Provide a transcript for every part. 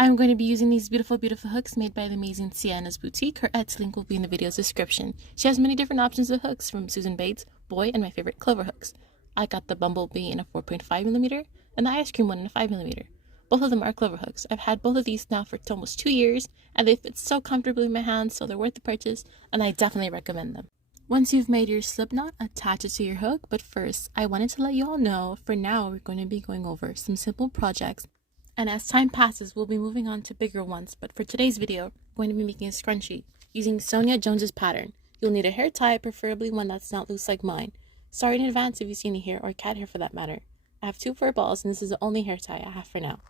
I'm going to be using these beautiful hooks made by the amazing Sienna's Boutique. Her Etsy link will be in the video's description. She has many different options of hooks, from Susan Bates, Boy, and my favorite Clover hooks. I got the Bumblebee in a 4.5mm and the ice cream one in a 5mm. Both of them are Clover hooks. I've had both of these now for almost 2 years, and they fit so comfortably in my hands, so they're worth the purchase, and I definitely recommend them. Once you've made your slip knot, attach it to your hook, but first, I wanted to let you all know, for now we're going to be going over some simple projects, and as time passes, we'll be moving on to bigger ones, but for today's video, we're going to be making a scrunchie using Sonia Jones's pattern. You'll need a hair tie, preferably one that's not loose like mine. Sorry in advance if you see any hair, or cat hair for that matter. I have 2 fur balls, and this is the only hair tie I have for now.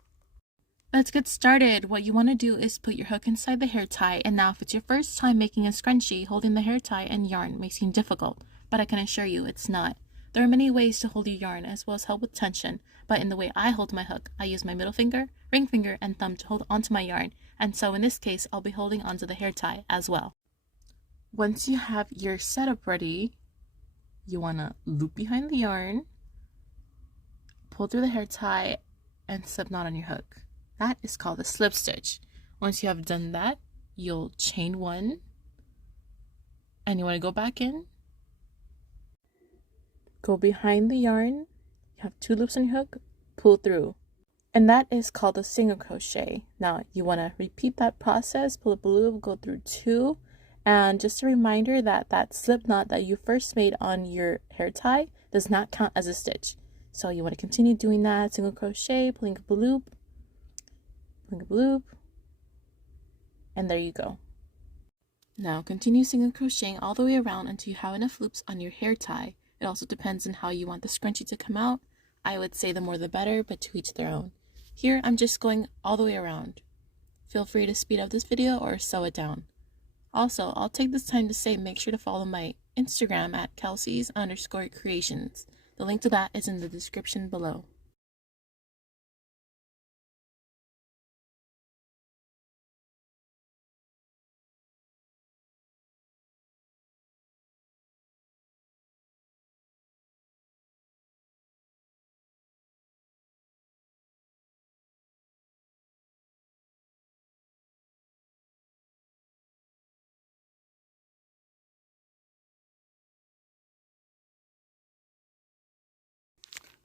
Let's get started. What you want to do is put your hook inside the hair tie, and now if it's your first time making a scrunchie, holding the hair tie and yarn may seem difficult, but I can assure you it's not. There are many ways to hold your yarn as well as help with tension, but in the way I hold my hook, I use my middle finger, ring finger, and thumb to hold onto my yarn, and so in this case, I'll be holding onto the hair tie as well. Once you have your setup ready, you want to loop behind the yarn, pull through the hair tie, and slip knot on your hook. That is called a slip stitch. Once you have done that, you'll chain 1, and you want to go back in, go behind the yarn, you have 2 loops on your hook, pull through, and that is called a single crochet. Now you want to repeat that process, pull up a loop, go through 2, and just a reminder that that slip knot that you first made on your hair tie does not count as a stitch. So you want to continue doing that, single crochet, pulling up a loop, and there you go. Now continue single crocheting all the way around until you have enough loops on your hair tie. It also depends on how you want the scrunchie to come out. I would say the more the better, but to each their own. Here I'm just going all the way around. Feel free to speed up this video or slow it down. Also, I'll take this time to say make sure to follow my Instagram at Kelsey's_creations. The link to that is in the description below.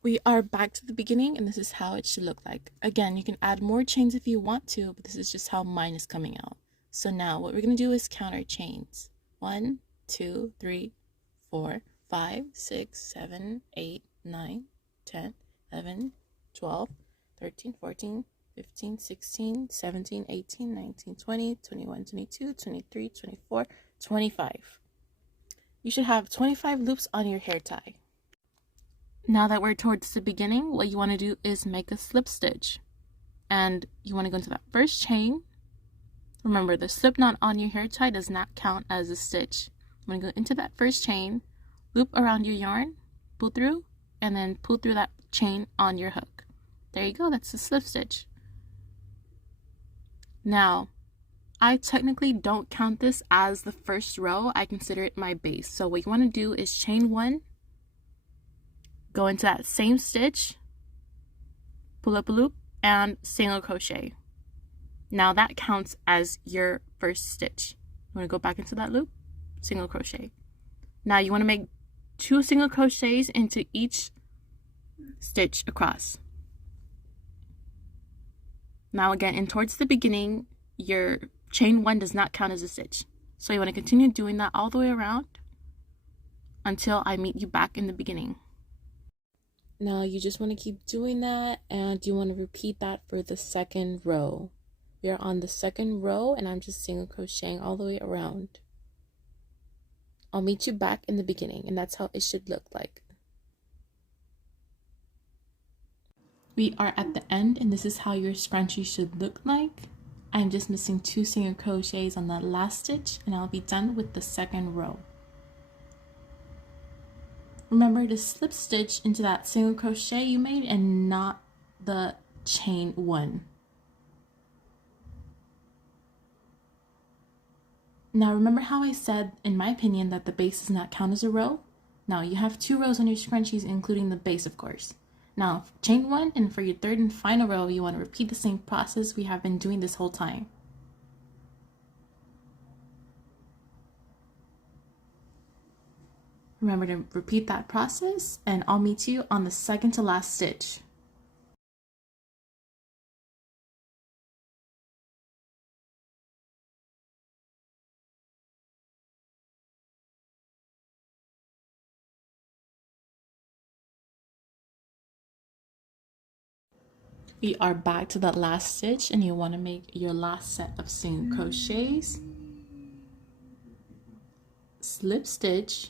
We are back to the beginning, and this is how it should look like. Again, you can add more chains if you want to, but this is just how mine is coming out. So now what we're going to do is count our chains. 1, 2, 3, 4, 5, 6, 7, 8, 9, 10, 11, 12, 13, 14, 15, 16, 17, 18, 19, 20, 21, 22, 23, 24, 25. You should have 25 loops on your hair tie. Now that we're towards the beginning, what you want to do is make a slip stitch. And you want to go into that first chain. Remember, the slip knot on your hair tie does not count as a stitch. You want to go into that first chain, loop around your yarn, pull through, and then pull through that chain on your hook. There you go, that's the slip stitch. Now, I technically don't count this as the first row. I consider it my base. So what you want to do is chain 1, go into that same stitch, pull up a loop, and single crochet. Now that counts as your first stitch. You want to go back into that loop, single crochet. Now you want to make 2 single crochets into each stitch across. Now again, in towards the beginning, your chain 1 does not count as a stitch. So you want to continue doing that all the way around until I meet you back in the beginning. Now you just want to keep doing that, and you want to repeat that for the second row. We are on the second row, and I'm just single crocheting all the way around. I'll meet you back in the beginning, and that's how it should look like. We are at the end, and this is how your scrunchie should look like. I'm just missing 2 single crochets on that last stitch, and I'll be done with the second row. Remember to slip stitch into that single crochet you made and not the chain 1. Now remember how I said, in my opinion, that the base does not count as a row? Now you have 2 rows on your scrunchies, including the base, of course. Now, chain 1, and for your third and final row, you want to repeat the same process we have been doing this whole time. Remember to repeat that process, and I'll meet you on the second to last stitch. We are back to that last stitch, and you want to make your last set of single crochets, slip stitch,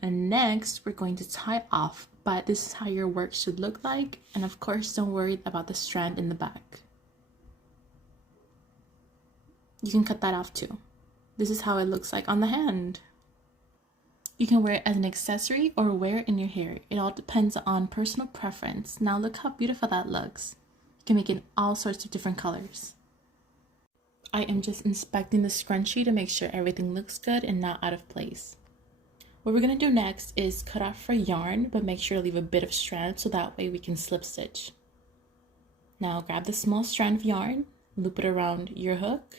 and next we're going to tie off, but this is how your work should look like, and of course don't worry about the strand in the back. You can cut that off too. This is how it looks like on the hand. You can wear it as an accessory or wear it in your hair. It all depends on personal preference. Now look how beautiful that looks. You can make it in all sorts of different colors. I am just inspecting the scrunchie to make sure everything looks good and not out of place. What we're going to do next is cut off our yarn, but make sure to leave a bit of strand so that way we can slip stitch. Now grab the small strand of yarn, loop it around your hook,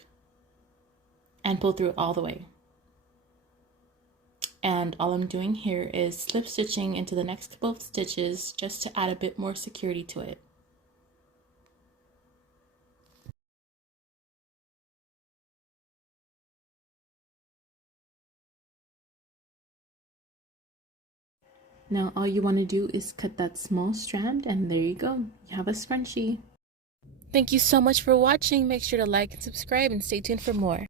and pull through all the way. And all I'm doing here is slip stitching into the next couple of stitches just to add a bit more security to it. Now all you want to do is cut that small strand, and there you go. You have a scrunchie. Thank you so much for watching. Make sure to like and subscribe and stay tuned for more.